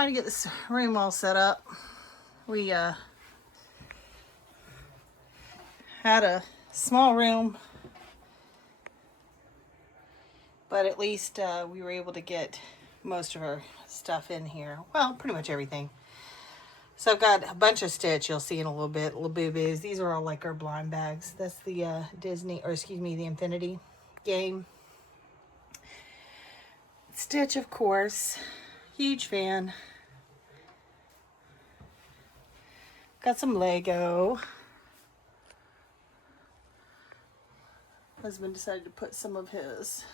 trying to get this room all set up. We had a small room, but at least we were able to get most of our stuff in here. Well, pretty much everything. So I've got a bunch of Stitch you'll see in a little bit, little boo-boos. These are all like our blind bags. That's the Disney, or excuse me, the Infinity game. Stitch, of course. Huge fan. Got some Lego. Husband decided to put some of his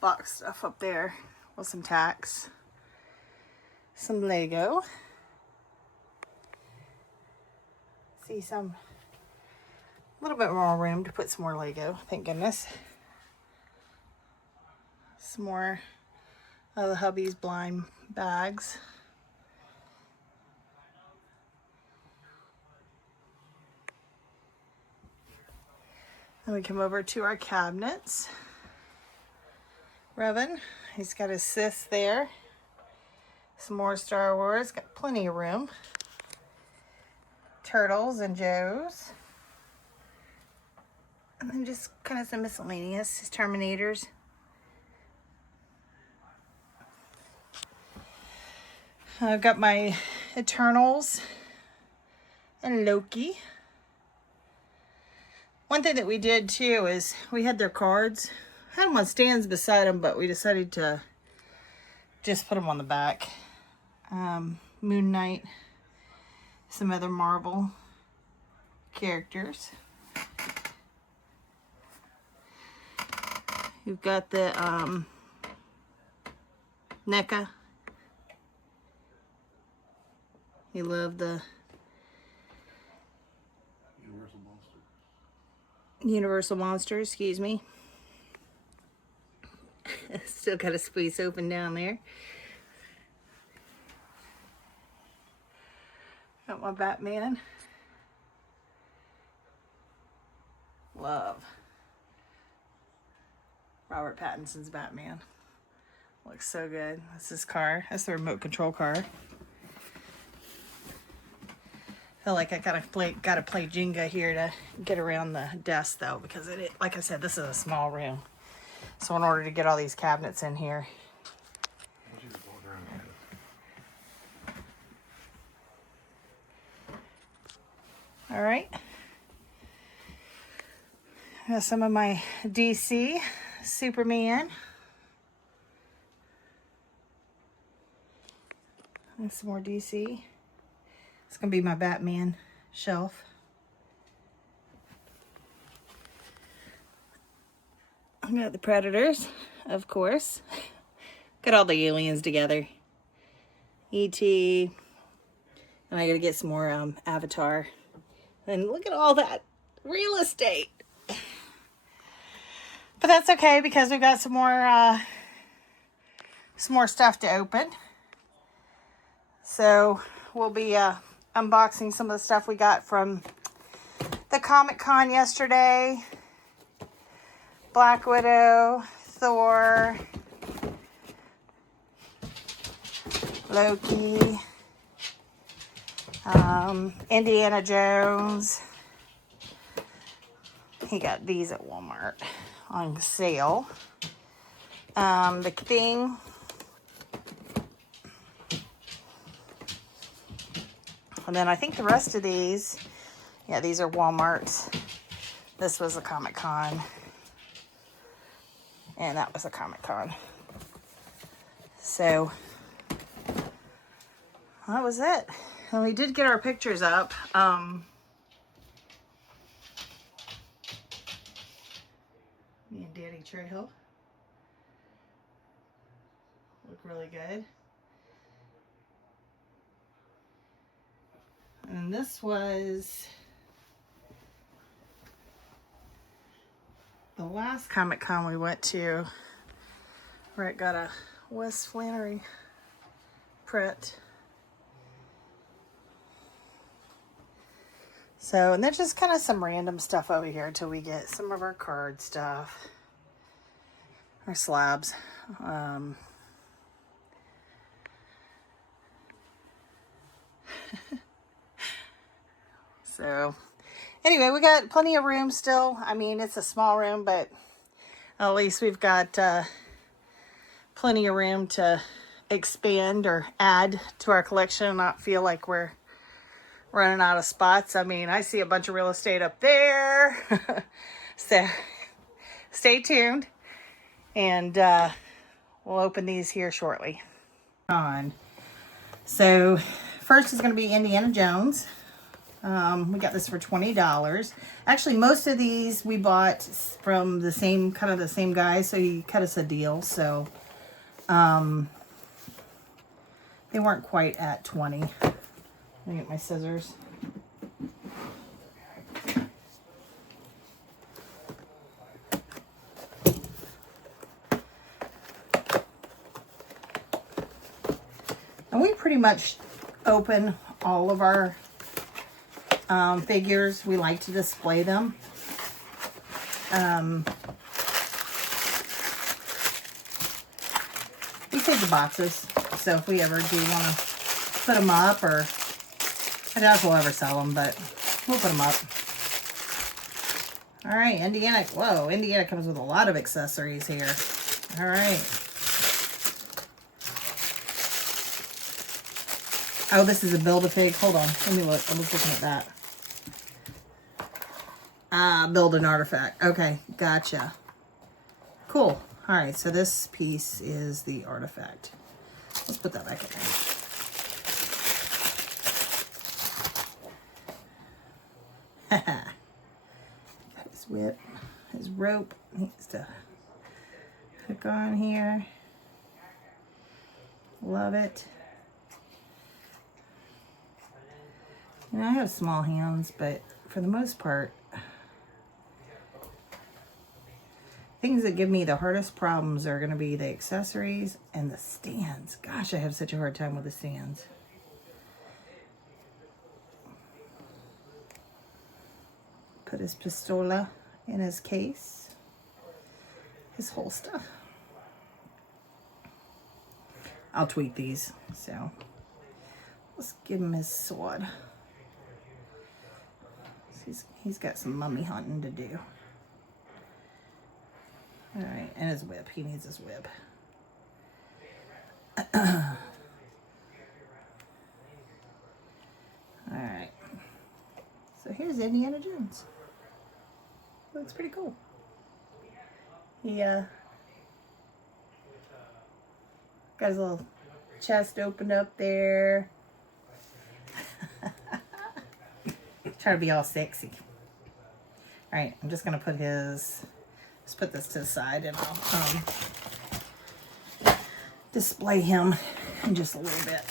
box stuff up there with some tacks. Some Lego. See some, a little bit more room to put some more Lego, thank goodness. Some more of the hubby's blind bags. Then we come over to our cabinets. Revan, he's got his Sith there. Some more Star Wars, got plenty of room. Turtles and Joes. And then just kind of some miscellaneous, his Terminators. I've got my Eternals and Loki. One thing that we did too is we had their cards. I had them on stands beside them, but we decided to just put them on the back. Moon Knight, some other Marvel characters. You've got the NECA. You love the Universal Monsters, excuse me. Still got to squeeze open down there. Got my Batman. Love Robert Pattinson's Batman. Looks so good. That's his car. That's the remote control car. Feel like I gotta play Jenga here to get around the desk though, because like I said, this is a small room. So in order to get all these cabinets in here. All right. Got some of my DC Superman. And some more DC. It's gonna be my Batman shelf. I got the Predators, of course. Got all the aliens together. E.T. And I gotta get some more Avatar. And look at all that real estate. But that's okay because we've got some more stuff to open. So we'll be unboxing some of the stuff we got from the Comic-Con yesterday. Black Widow, Thor, Loki, Indiana Jones. He got these at Walmart on sale. The Thing. And then I think the rest of these, yeah, these are Walmart's. This was a Comic-Con. And that was a Comic-Con. So, that was it. And we did get our pictures up. Me and Danny Trejo look really good. And this was the last Comic-Con we went to, where it got a Wes Flannery print. So, and there's just kind of some random stuff over here until we get some of our card stuff. Our slabs. So anyway, we got plenty of room still. I mean, it's a small room, but at least we've got plenty of room to expand or add to our collection and not feel like we're running out of spots. I mean, I see a bunch of real estate up there. So stay tuned, and we'll open these here shortly. So first is going to be Indiana Jones. We got this for $20. Actually, most of these we bought from the same guy, so he cut us a deal. So they weren't quite at 20. Let me get my scissors. And we pretty much open all of our figures. We like to display them. We save the boxes, so if we ever do want to put them up, or I doubt if we'll ever sell them, but we'll put them up. All right, Indiana. Whoa, Indiana comes with a lot of accessories here. All right. Oh, this is a Build-A-Fig. Hold on. Let me look. I was looking at that. Build an artifact. Okay, gotcha. Cool. All right, so this piece is the artifact. Let's put that back in there. Got his whip, his rope. Needs to hook on here. Love it. You know, I have small hands, but for the most part, things that give me the hardest problems are going to be the accessories and the stands. Gosh, I have such a hard time with the stands. Put his pistola in his case. His whole stuff. I'll tweak these, so let's give him his sword. He's got some mummy hunting to do. All right, and his whip. He needs his whip. All right. So here's Indiana Jones. Looks pretty cool. He got his little chest opened up there. Try to be all sexy. All right, I'm just gonna put his. Let's put this to the side, and I'll display him in just a little bit.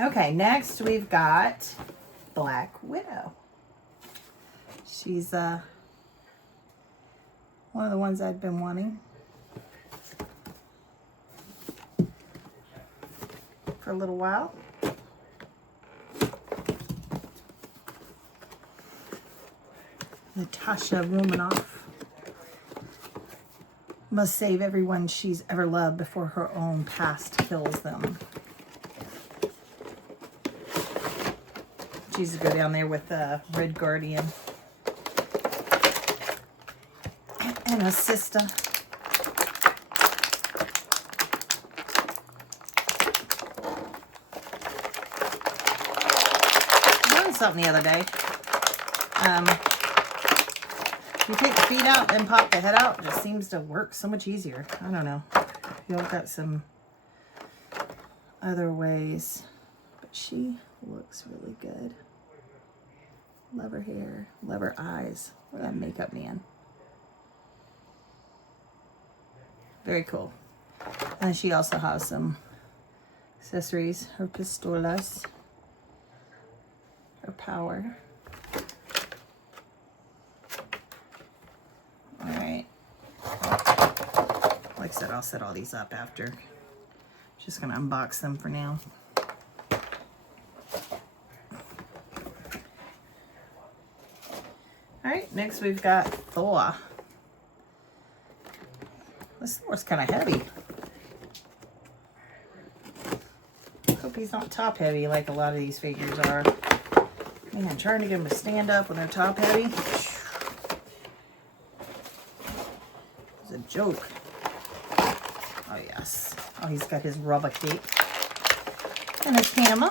Okay, next we've got Black Widow. She's one of the ones I've been wanting for a little while. Natasha Romanoff must save everyone she's ever loved before her own past kills them. She's to go down there with Red Guardian and her sister. I learned something the other day. You take the feet out and pop the head out. It just seems to work so much easier. I don't know. Y'all got some other ways. But she looks really good. Love her hair. Love her eyes. Look at that makeup, man. Very cool. And she also has some accessories. Her pistolas. Her power. Like I said, I'll set all these up after. Just gonna unbox them for now. Alright, next we've got Thor. This Thor's kind of heavy. Hope he's not top heavy like a lot of these figures are. Man, trying to get them to stand up when they're top heavy. It's a joke. Oh, yes. Oh, he's got his rubber cape. And his hammer.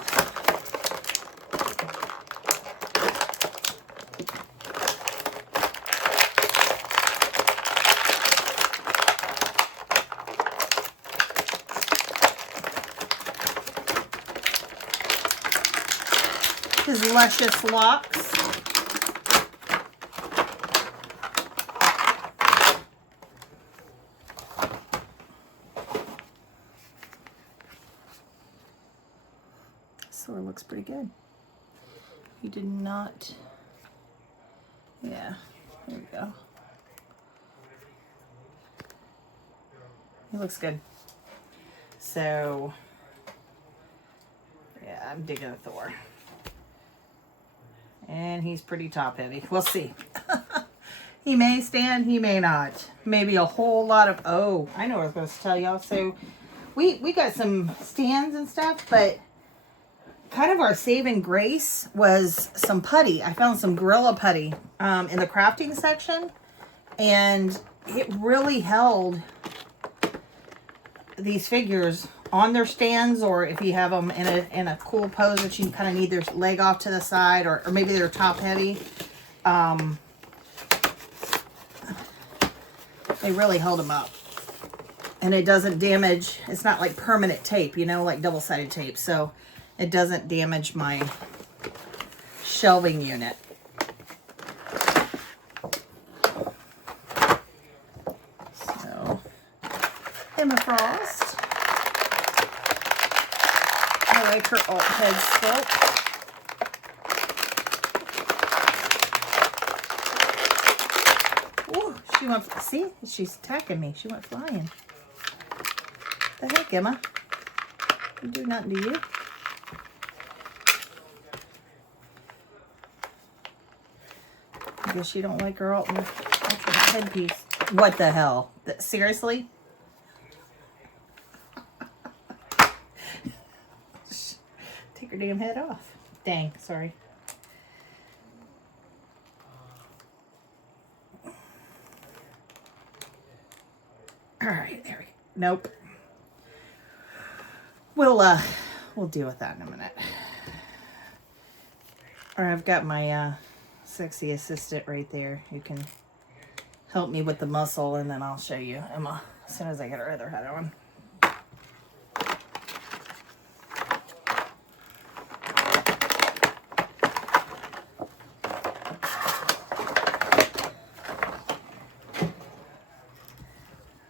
His luscious locks. Sword looks pretty good. He did not. Yeah, there we go. He looks good. So, yeah, I'm digging a Thor. And he's pretty top heavy. We'll see. He may stand, he may not. Maybe a whole lot of, oh, I know what I was going to tell y'all. So we got some stands and stuff, but kind of our saving grace was some putty. I found some Gorilla putty in the crafting section, and it really held these figures on their stands, or if you have them in a cool pose that you kind of need their leg off to the side, or maybe they're top heavy. They really held them up, and it doesn't damage. It's not like permanent tape, you know, like double-sided tape, so it doesn't damage my shelving unit. So, Emma Frost. I like her alt head sculpt. Ooh, she went, see, she's attacking me. She went flying. The heck, Emma? You do nothing to you. I guess you don't like her alternate headpiece. What the hell? Seriously? Take her damn head off. Dang, sorry. All right, there we go. Nope. We'll deal with that in a minute. Or I've got my sexy assistant right there who can help me with the muscle, and then I'll show you Emma as soon as I get her other head on.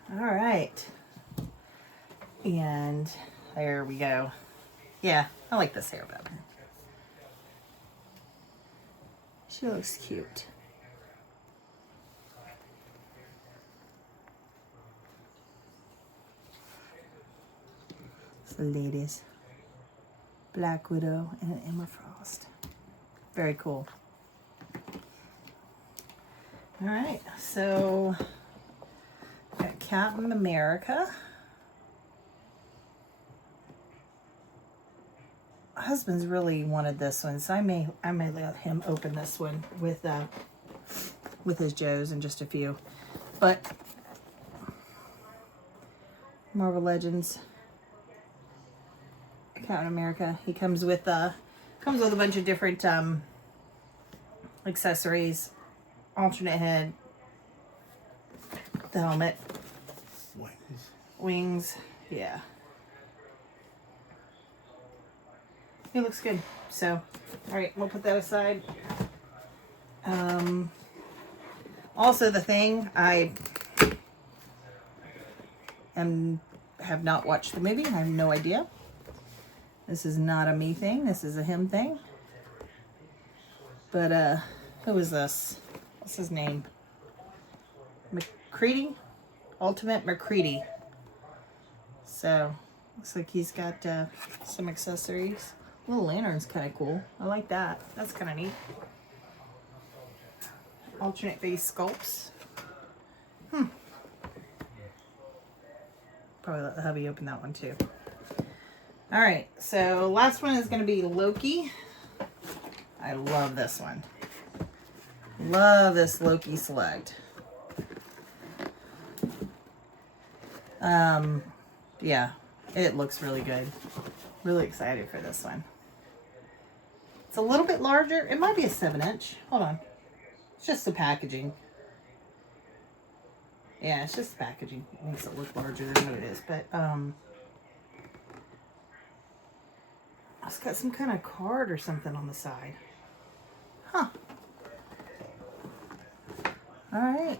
All right. And there we go. Yeah, I like this hair better. She looks cute. So ladies, Black Widow and Emma Frost. Very cool. All right, so got Captain America. Husband's really wanted this one, so I may let him open this one with his Joes in just a few. But Marvel Legends, Captain America. He comes with a bunch of different accessories, alternate head, the helmet, wings, yeah. He looks good. So, all right, we'll put that aside. Also, the Thing, I have not watched the movie. I have no idea. This is not a me thing. This is a him thing. But who is this? What's his name? McCready? Ultimate McCready. So, looks like he's got some accessories. Little lantern's kind of cool. I like that. That's kind of neat. Alternate face sculpts. Probably let the hubby open that one too. All right, so last one is going to be Loki. I love this one. Love this Loki Select. Yeah, it looks really good. Really excited for this one. It's a little bit larger. It might be a 7-inch. Hold on. It's just the packaging. Yeah, it's just the packaging. It makes it look larger than what it is. But, it's got some kind of card or something on the side. Huh. Alright.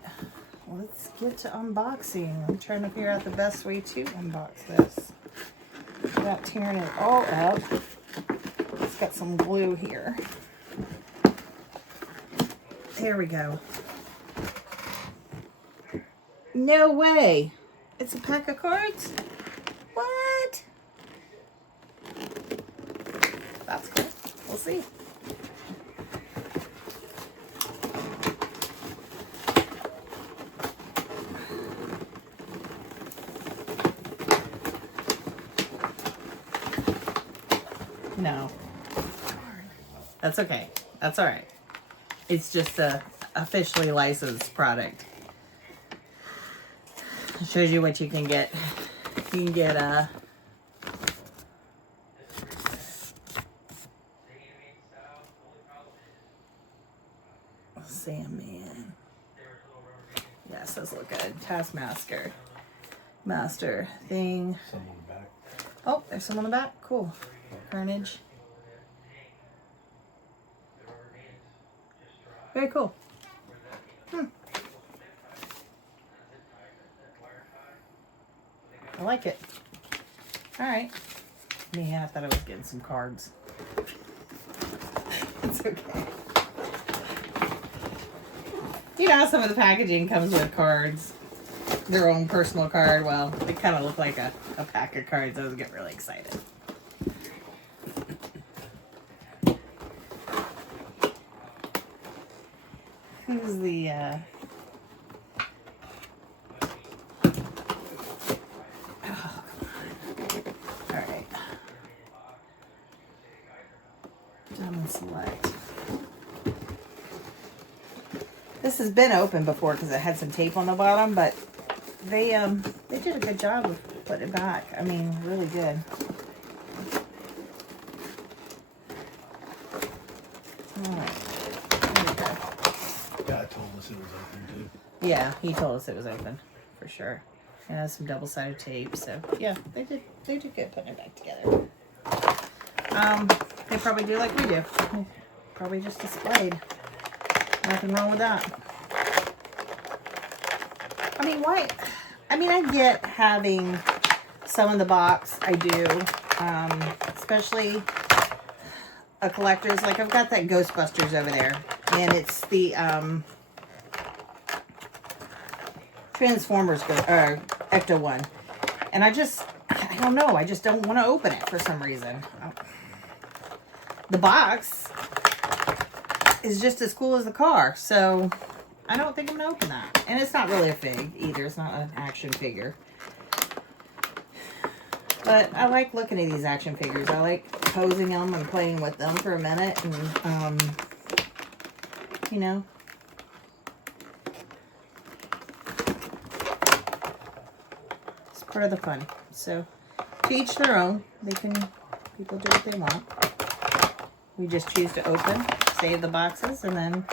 Let's get to unboxing. I'm trying to figure out the best way to unbox this without tearing it all up. It's got some glue here. There we go. No way. It's a pack of cards? What? That's cool. We'll see. No. That's okay. That's all right. It's just a officially licensed product. It shows you what you can get. You can get Sandman. Yes, those look good. Taskmaster. Master thing. Some on the back. Oh, there's some on the back. Cool. Carnage. Very cool. I like it. Alright. Man, I thought I was getting some cards. It's okay. You know, some of the packaging comes with cards. Their own personal card. Well, they kind of look like a pack of cards. I was getting really excited. Who's the, oh, alright. Diamond Select. This has been open before because it had some tape on the bottom, but they did a good job of putting it back. I mean, really good. Alright. Yeah, I told us it was open too. Yeah, he told us it was open for sure. It has some double-sided tape, so yeah, they did good putting it back together. They probably do like we do. Probably just displayed. Nothing wrong with that. I mean, why? I mean, I get having some in the box. I do, especially a collector's. Like I've got that Ghostbusters over there, and it's the Transformers Ecto one, and I don't know. I just don't want to open it for some reason. The box is just as cool as the car, so I don't think I'm gonna open that. And it's not really a fig either. It's not an action figure. But I like looking at these action figures. I like posing them and playing with them for a minute, and you know. It's part of the fun. So to each their own. People do what they want. We just choose to open, save the boxes, and then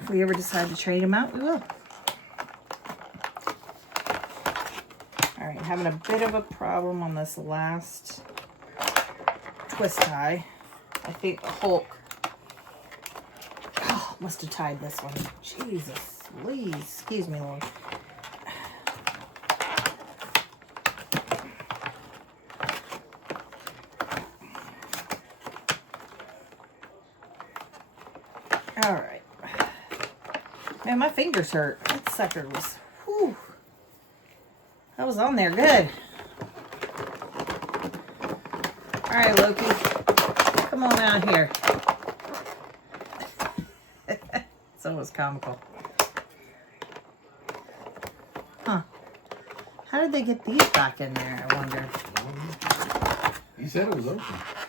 if we ever decide to trade them out, we will. Alright, having a bit of a problem on this last twist tie. I think Hulk must have tied this one. Jesus, please. Excuse me, Lord. Alright. Man, my fingers hurt. That sucker was, whew. That was on there good. Alright, Loki. Come on out here. It's almost comical. Huh. How did they get these back in there, I wonder? He said it was open,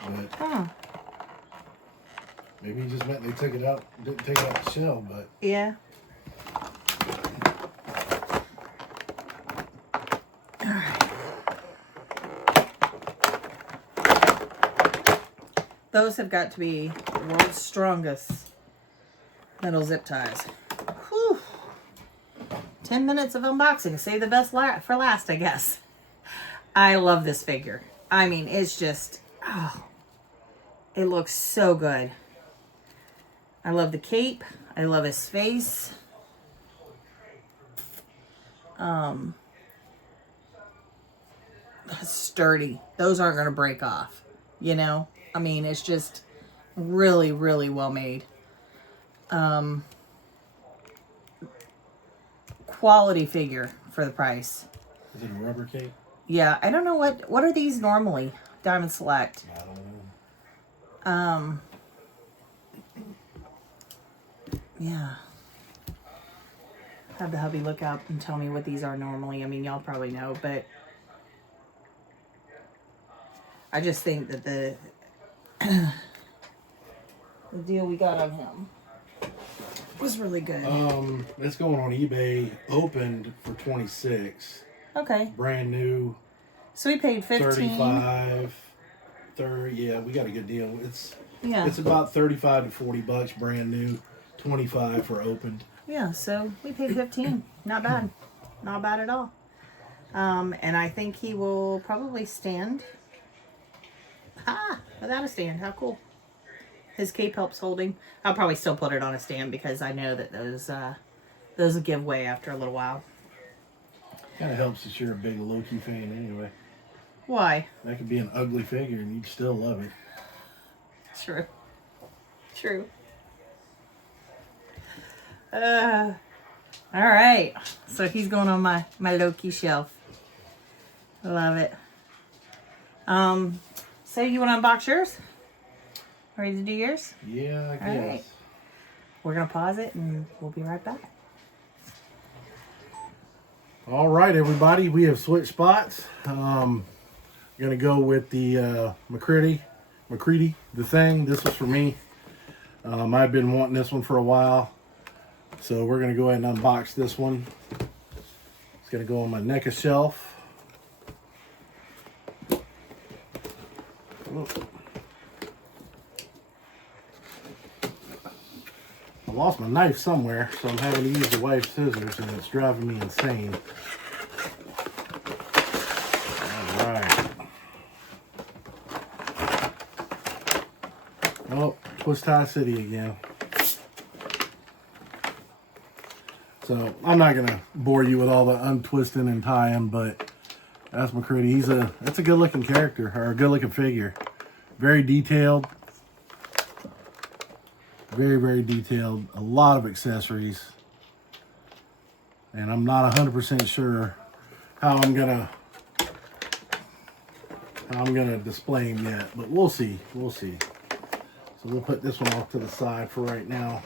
but Huh. Maybe he just meant they took it out, didn't take it out the shell, but Yeah. All right. Those have got to be the world's strongest metal zip ties. Whew. 10 minutes of unboxing. Save the best for last, I guess. I love this figure. I mean, it's just, oh, it looks so good. I love the cape. I love his face. Sturdy. Those aren't going to break off, you know? I mean, it's just really, really well made. Quality figure for the price. is it a rubber cape? Yeah, I don't know what are these normally? Diamond Select. I don't know. Yeah. Have the hubby look up and tell me what these are normally. I mean, y'all probably know, but I just think that the deal we got on him was really good. It's going on eBay. Opened for 26. Okay. Brand new. So we paid 15. 35. 30. Yeah, we got a good deal. Yeah. It's about 35 to 40 bucks brand new. 25 for opened. Yeah, so we paid 15. Not bad. Not bad at all. And I think he will probably stand. Without a stand. How cool. His cape helps holding. I'll probably still put it on a stand because I know that those will give way after a little while. Kind of helps that you're a big Loki fan anyway. Why? That could be an ugly figure and you'd still love it. True. True. All right. So he's going on my Loki shelf. I love it. So you want to unbox yours? Ready to do yours? Yeah, I guess. All right. We're going to pause it and we'll be right back. All right, everybody. We have switched spots. Going to go with the McCready, the Thing. This was for me. I've been wanting this one for a while. So we're going to go ahead and unbox this one. It's going to go on my NECA shelf. I lost my knife somewhere, so I'm having to use the wife's scissors, and it's driving me insane. All right. Oh, Twist Tie City again. So I'm not gonna bore you with all the untwisting and tying, but that's McCready. That's a good looking character, or a good looking figure. Very detailed. Very, very detailed. A lot of accessories. And I'm not 100% sure how I'm gonna display him yet, but we'll see. We'll see. So we'll put this one off to the side for right now.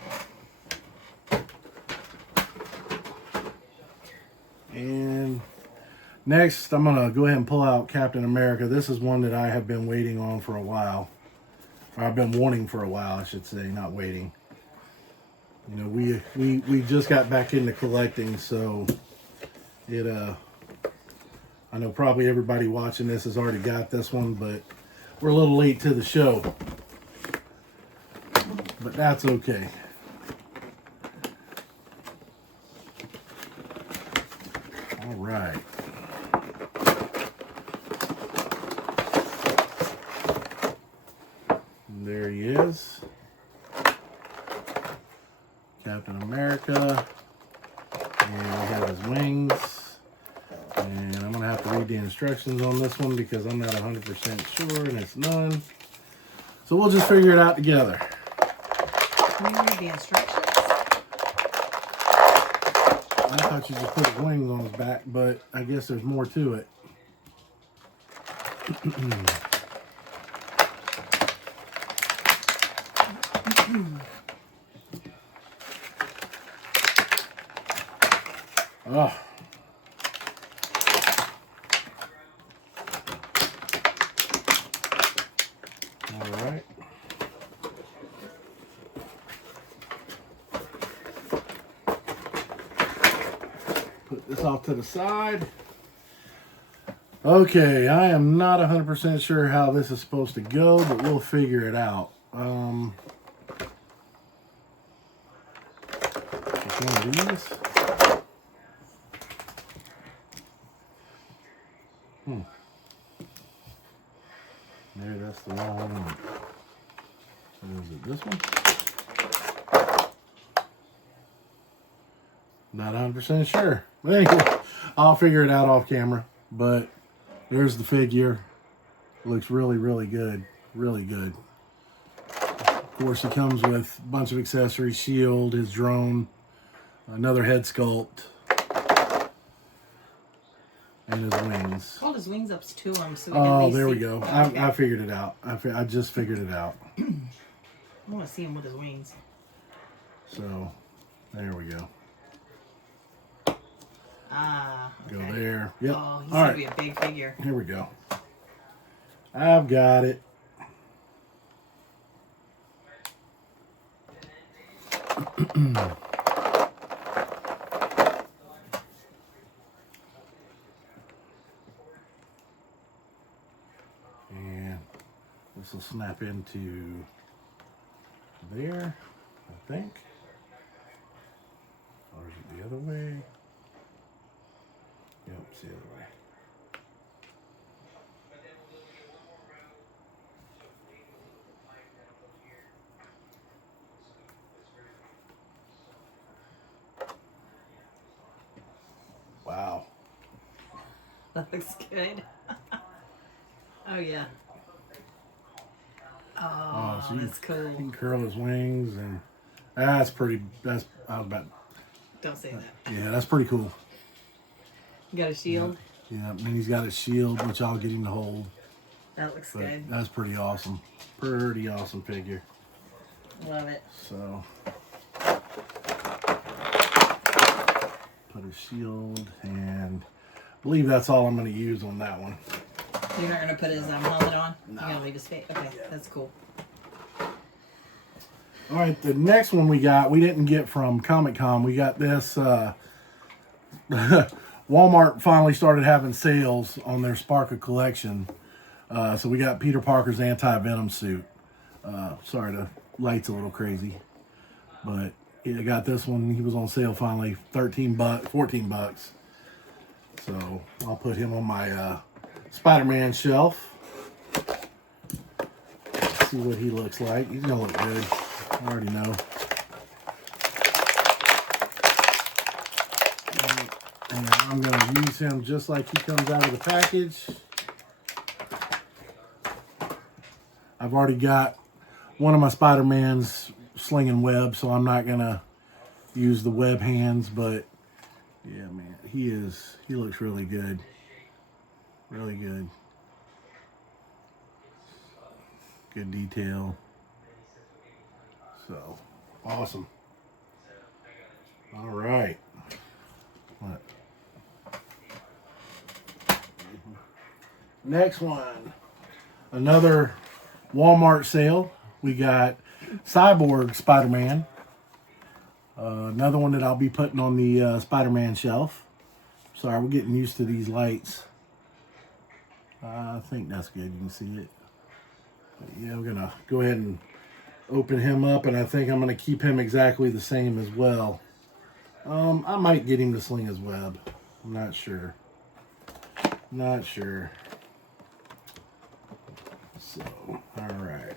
And next, I'm gonna go ahead and pull out Captain America. This is one that I have been waiting on for a while. Or I've been wanting for a while, I should say, not waiting. You know, we just got back into collecting, so it I know probably everybody watching this has already got this one, but we're a little late to the show. But that's okay. All right. There he is. Captain America. And we have his wings. And I'm going to have to read the instructions on this one because I'm not 100% sure, and it's none. So we'll just figure it out together. Can you read the instructions? I thought you just put his wings on his back, but I guess there's more to it. Oh. All right. Put this off to the side. Okay, I am not 100% sure how this is supposed to go, but we'll figure it out. Just one of these. There, that's the wrong one. So is it this one? Not 100% sure. But anyway, I'll figure it out off camera. But there's the figure. Looks really, really good. Really good. Of course, he comes with a bunch of accessories. Shield, his drone, another head sculpt, and his wings. Hold his wings up to him so we can at Oh, least there we see. go. Oh, okay. I figured it out. I just figured it out. I want to see him with his wings. So, there we go. Ah, okay. Go there. Yep. Oh, he's All going right. to be a big figure. Here we go. I've got it. And this will snap into there, I think. Or is it the other way? Yep, it's the other way. Wow. That looks good. Oh, yeah. Oh, So you that's cool. can curl his wings, and that's pretty. That's I was about. Don't say that. Yeah, that's pretty cool. You got a shield? Yeah, and he's got his shield, which I'll get him to hold. That looks But good. that's pretty awesome. Pretty awesome figure. Love it. So put his shield, and I believe that's all I'm going to use on that one. You're not going to put his helmet on? No. You're going to leave his face? Okay, that's cool. All right, the next one we didn't get from Comic-Con. We got this. Walmart finally started having sales on their Sparka collection. So we got Peter Parker's anti-venom suit. Sorry, the light's a little crazy. But yeah, I got this one. He was on sale finally. $13, $14. So I'll put him on my Spider-Man shelf. See what he looks like. He's gonna look good. I already know. And I'm gonna use him just like he comes out of the package. I've already got one of my Spider-Mans slinging web, so I'm not gonna use the web hands, but yeah, man, he looks really good. Really good. Good detail. So, awesome. All right. What? Next one. Another Walmart sale. We got Cyborg Spider-Man. Another one that I'll be putting on the Spider-Man shelf. Sorry, we're getting used to these lights. I think that's good. You can see it. But yeah, we're going to go ahead and open him up, and I think I'm going to keep him exactly the same as well. I might get him to sling his web. I'm not sure. Not sure. So, all right.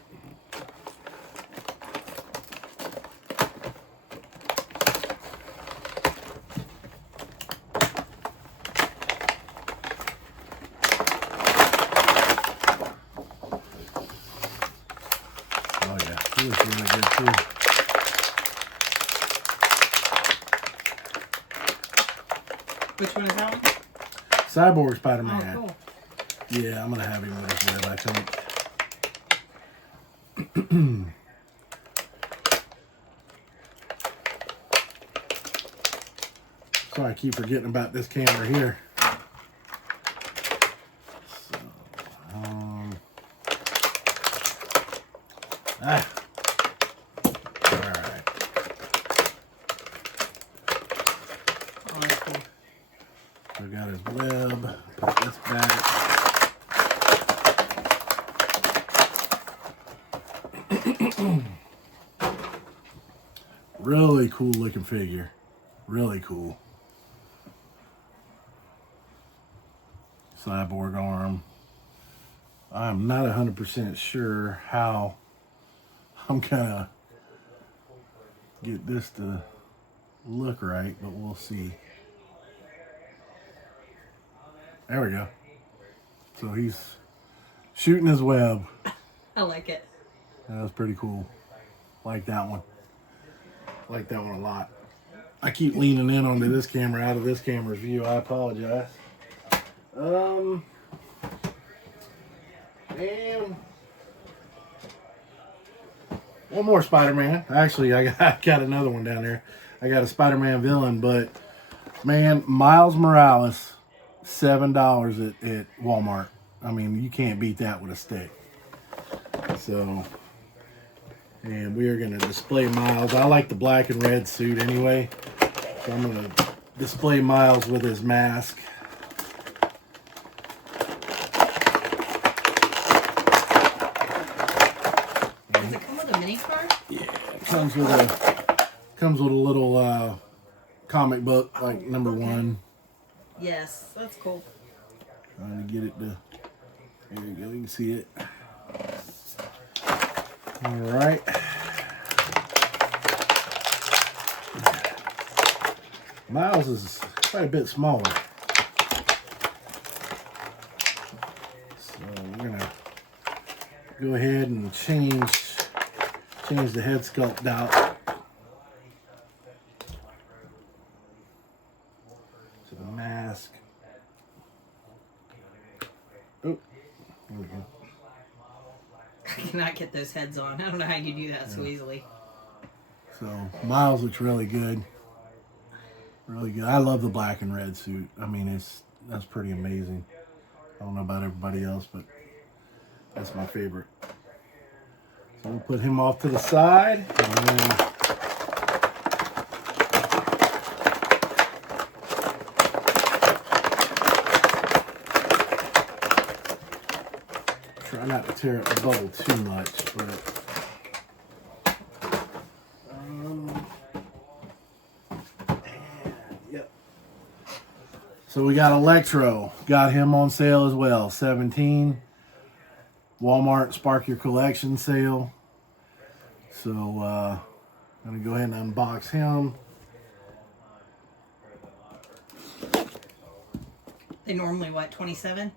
Oh yeah, he looks really good too. Which one is that one? Cyborg Spider-Man. Oh, cool. Yeah, I'm gonna have him with his web, I think. Sorry, I keep forgetting about this camera here. So, all right. Oh, that's cool. got his web. Put this back. Really cool looking figure. Really cool. Cyborg arm. I'm not 100% sure how I'm gonna get this to look right, but we'll see. There we go. So he's shooting his web. I like it. That was pretty cool. Like that one. Like that one a lot. I keep leaning in onto this camera out of this camera's view. I apologize. And one more Spider-Man. Actually, I got another one down there. I got a Spider-Man villain, but man, Miles Morales, $7 at Walmart. I mean, you can't beat that with a stick. So, and we are going to display Miles. I like the black and red suit anyway. So I'm going to display Miles with his mask. Does it come with a mini card? Yeah, it comes with a little comic book, like #1. Yes, that's cool. Trying to get it to, there you go, you can see it. All right. Miles is quite a bit smaller. So we're gonna go ahead and change the head sculpt out. To the mask. Oh, there we go. I cannot get those heads on. I don't know how you do that so easily. So Miles looks really good. Really good. I love the black and red suit. I mean, that's pretty amazing. I don't know about everybody else, but that's my favorite. So we'll put him off to the side. And then try not to tear up the bubble too much, but yep. So we got Electro. Got him on sale as well. 17. Walmart Spark Your Collection sale. So I'm gonna go ahead and unbox him. They normally what, 27?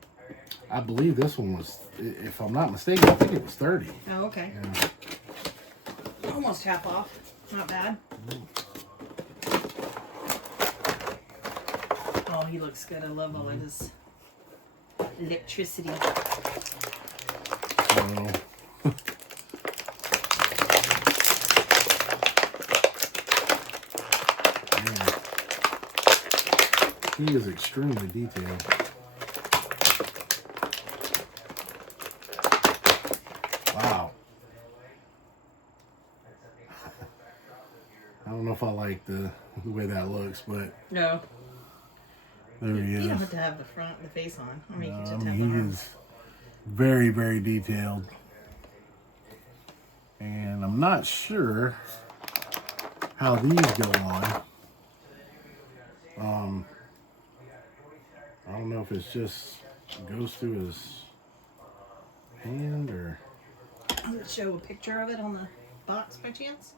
I believe this one was, if I'm not mistaken, I think it was 30. Oh, okay. Yeah. Almost half off. Not bad. Oh, he looks good. I love all of his electricity. So, yeah. He is extremely detailed. Wow. I don't know if I like the way that looks, but No. there he You don't is. have to have the face on. I mean, you can just have He arms. is very, very detailed. And I'm not sure how these go on. I don't know if it's just goes through his hand or... Does it show a picture of it on the box by chance?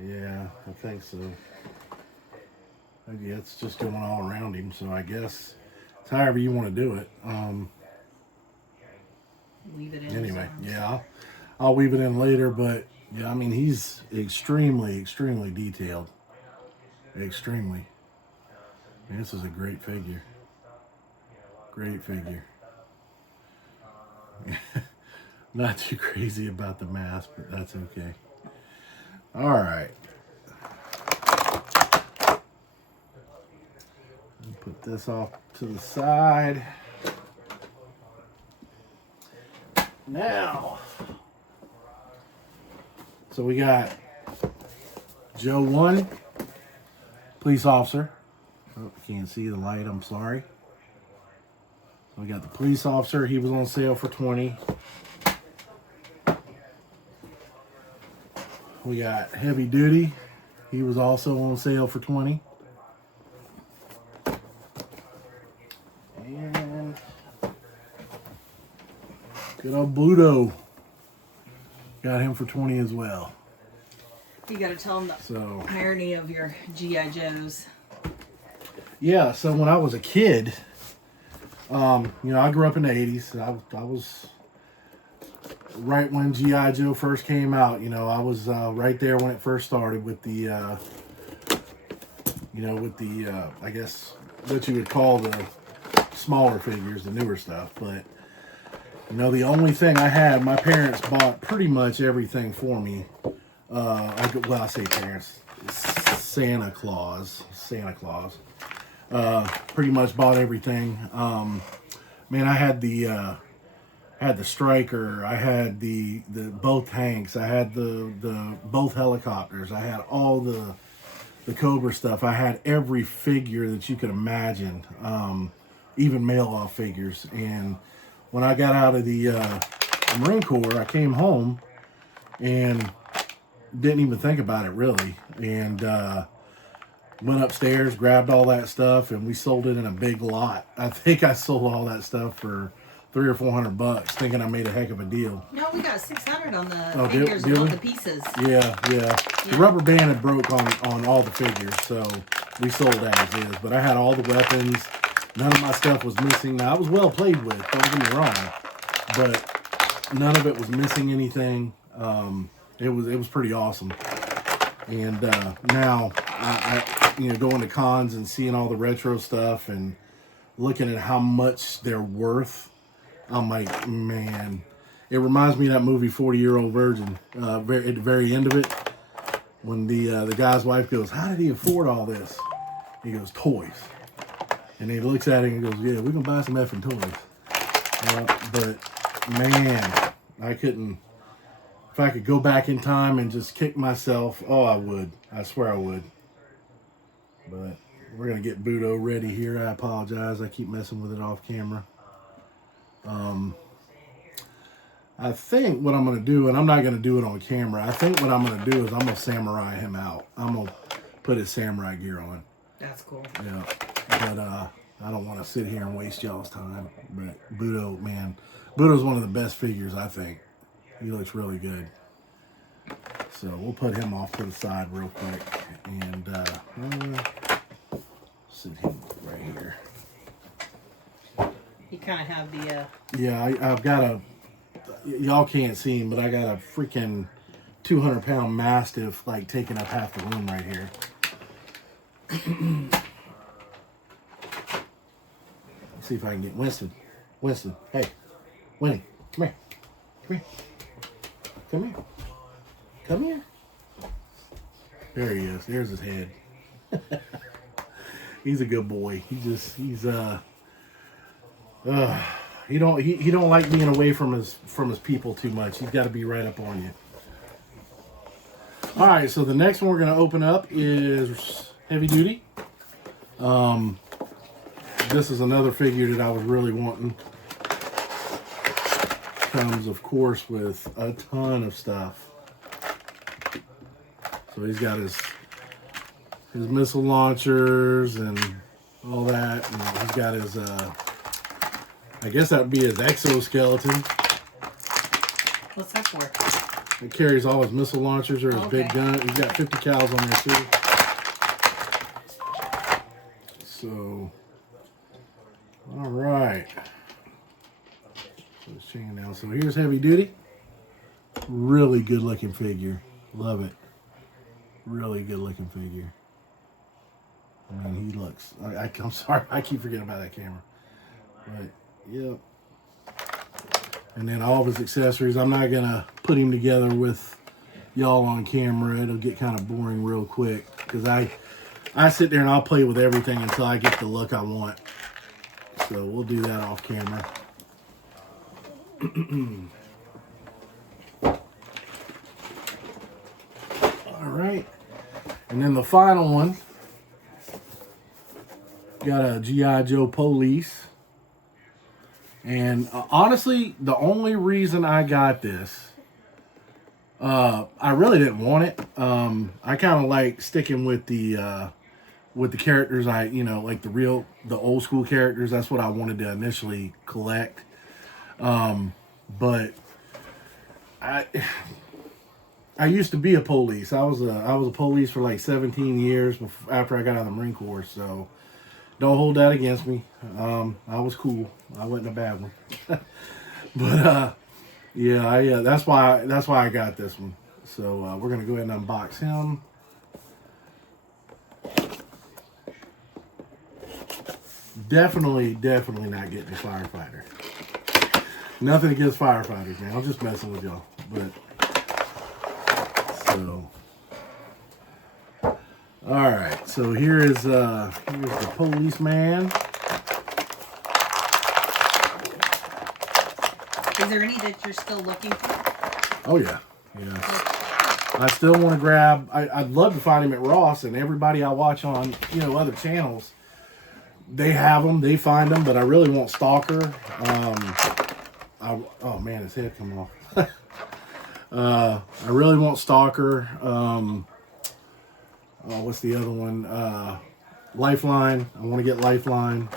Yeah, I think so. Yeah, it's just going all around him, so I guess it's however you want to do it. Leave it in. Anyway, his arms. yeah, I'll weave it in later, but yeah, I mean, he's extremely, extremely detailed. Extremely. And this is a great figure. Great figure. Not too crazy about the mask, but that's okay. All right. Put this off to the side. Now, so we got Joe 1, police officer. Oh, I can't see the light. I'm sorry. So we got the police officer. He was on sale for 20. We got heavy duty. He was also on sale for 20. And good old Bluto. Got him for 20 as well. You got to tell them the So irony of your G.I. Joes. yeah, so when I was a kid, I grew up in the 80s. I was right when G.I. Joe first came out. I was right there when it first started with the, I guess what you would call the smaller figures, the newer stuff. But, the only thing I had, my parents bought pretty much everything for me. I say parents, Santa Claus. Pretty much bought everything. Man, I had the Striker. I had the both tanks. I had the both helicopters. I had all the Cobra stuff. I had every figure that you could imagine, even mail-off figures. And when I got out of the Marine Corps, I came home and didn't even think about it really. And went upstairs, grabbed all that stuff, and we sold it in a big lot. I think I sold all that stuff for $300 or $400, thinking I made a heck of a deal. No, we got 600 on the figures and all the pieces. Yeah. The rubber band had broke on all the figures, so we sold as is. But I had all the weapons. None of my stuff was missing. Now, I was well played with, don't get me wrong, but none of it was missing anything. It was pretty awesome. And now I going to cons and seeing all the retro stuff and looking at how much they're worth, I'm like, man, it reminds me of that movie 40-Year-Old Virgin. At the very end of it, when the guy's wife goes, "How did he afford all this?" He goes, "Toys." And he looks at it and goes, "Yeah, we're gonna buy some effing toys." But man, I couldn't. If I could go back in time and just kick myself, oh, I would. I swear I would. But we're going to get Bluto ready here. I apologize. I keep messing with it off camera. I think what I'm going to do, and I'm not going to do it on camera, I think what I'm going to do is I'm going to samurai him out. I'm going to put his samurai gear on. That's cool. Yeah. But I don't want to sit here and waste y'all's time. But Bluto, man, Bluto's one of the best figures, I think. He looks really good. So we'll put him off to the side real quick and sit him right here. You kind of have the... Yeah, I've got y'all can't see him, but I got a freaking 200-pound Mastiff like taking up half the room right here. Let's see if I can get Winston. Winston, hey. Winnie, come here. Come here. Come here. Come here. There he is. There's his head. He's a good boy. He don't like being away from his people too much. He's got to be right up on you. All right, so the next one we're going to open up is Heavy Duty. This is another figure that I was really wanting. Comes, of course, with a ton of stuff. So he's got his missile launchers and all that, and he's got his I guess that would be his exoskeleton. What's that for? It carries all his missile launchers or his big gun. He's got 50 cals on there too. So, all right. So it's changing now. So here's Heavy Duty. Really good looking figure. Love it. Really good looking figure. I mean, he looks. I'm sorry, I keep forgetting about that camera. But yep. And then all of his accessories. I'm not gonna put him together with y'all on camera. It'll get kind of boring real quick because I sit there and I'll play with everything until I get the look I want. So we'll do that off camera. All right. And then the final one Got a G.I. Joe Police. And honestly, the only reason I got this, I really didn't want it. I kind of like sticking with the characters. Like the old school characters. That's what I wanted to initially collect. But I used to be a police. I was a police for like 17 years after I got out of the Marine Corps. So don't hold that against me. I was cool. I wasn't a bad one. But yeah, that's why I got this one. So we're gonna go ahead and unbox him. Definitely not getting a firefighter. Nothing against firefighters, man. I'm just messing with y'all. But so, all right. So here's the policeman. Is there any that you're still looking for? Oh yeah. I still want to grab. I'd love to find him at Ross, and everybody I watch on other channels, they have them, they find them, but I really want Stalker. Oh man, his head come off. I really want Stalker. What's the other one? Lifeline. I want to get Lifeline.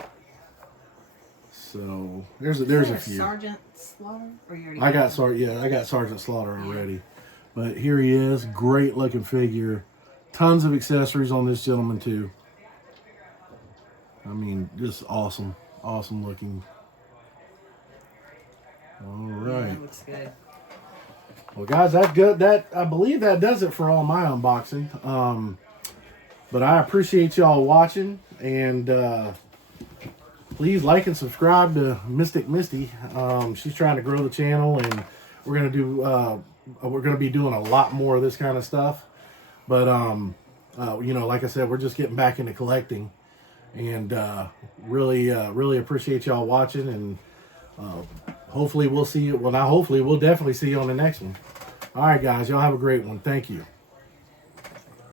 So there's a few. Sergeant Slaughter? Or you already I got Sergeant Slaughter already. But here he is, great looking figure. Tons of accessories on this gentleman too. I mean, just awesome looking. All right. Yeah, that looks good. Well, guys, that's good. I believe that does it for all my unboxing. But I appreciate y'all watching, and please like and subscribe to Mystic Misty. She's trying to grow the channel, and we're gonna be doing a lot more of this kind of stuff. But like I said, we're just getting back into collecting, and really appreciate y'all watching, and hopefully we'll see you. Well, not hopefully, we'll definitely see you on the next one. All right, guys, y'all have a great one. Thank you.